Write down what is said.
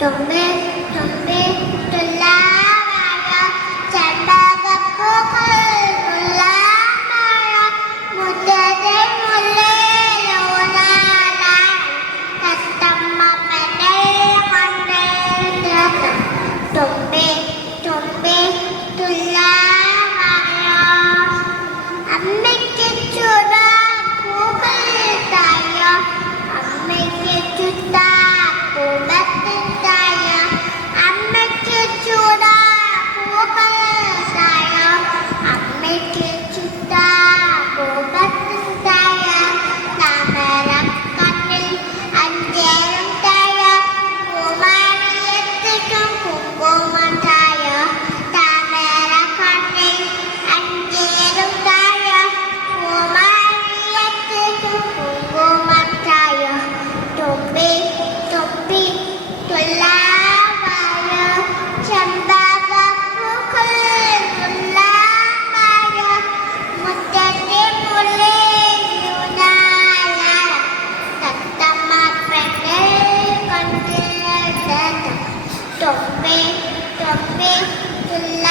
തുമ്പി തുമ്പി തുലാവാഴ ചെമ്പകപ്പൂക്കൾ തുലാവാഴ മുറ്റത്തെ മുല്ലിലൂനാലായി തത്തമ്മ പെണ്ണെ കണ്ടിരുന്നത് തുമ്പി തുമ്പി തുലാവാഴ അമ്മയ്ക്ക് ചുടാ പൂക്കൾ തായോ അമ്മയ്ക്ക് ചുട്ടാ പൂവത്തിൽ തായോ അമ്മയ്ക്ക് ചുടാ പൂക്കൾ തായോ അമ്മയ്ക്ക് ചുട്ടാ പൂവത്തിൽ തായോ താമര കണ്ണിൽ അഞ്ചേരും തായോ പൂമാരിയെത്തിക്കും കുങ്കുമം തായോ താമര കണ്ണിൽ അഞ്ചേരും തായോ പൂമാരിയെത്തിക്കും കുങ്കുമം തായോ തുമ്പി തുമ്പി തുലാവാഴ ചെമ്പകപ്പൂക്കൾ തുലാവാഴ മുറ്റത്തെ മുല്ലിലൂനാലായി തത്തമ്മ പെണ്ണെ കണ്ടിരുന്നത് തുമ്പി തുമ്പി തുലാവാഴ